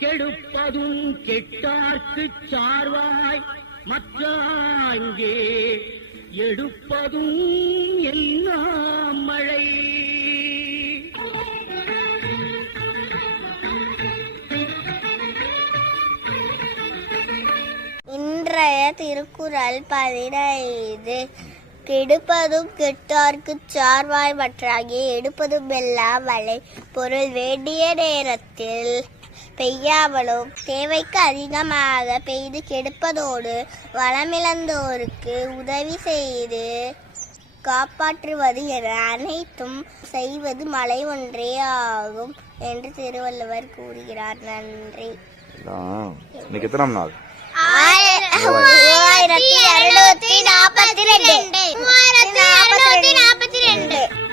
கெடுப்பதும் கெட்டார்க்குச் சார்வாய் மற்றாங்கே எடுப்பதும் எல்லாம் மழை. இன்றைய திருக்குறள் 15. கெடுப்பதும் கெட்டார்க்குச் சார்வாய் மற்றாங்கே எடுப்பதும் எல்லாம் மழை. பொருள்: வேண்டிய நேரத்தில் பெய்யாமலும் தேவைக்கு அதிகமாக பெய்து கெடுப்பதோடு வளமிழந்தோருக்கு உதவி செய்து காப்பாற்றுவது என அனைத்தும் செய்வது மழை ஒன்றே ஆகும் என்று திருவள்ளுவர் கூறுகிறார். நன்றி. இன்னைக்கு எத்தனாம் நாள்? 3242.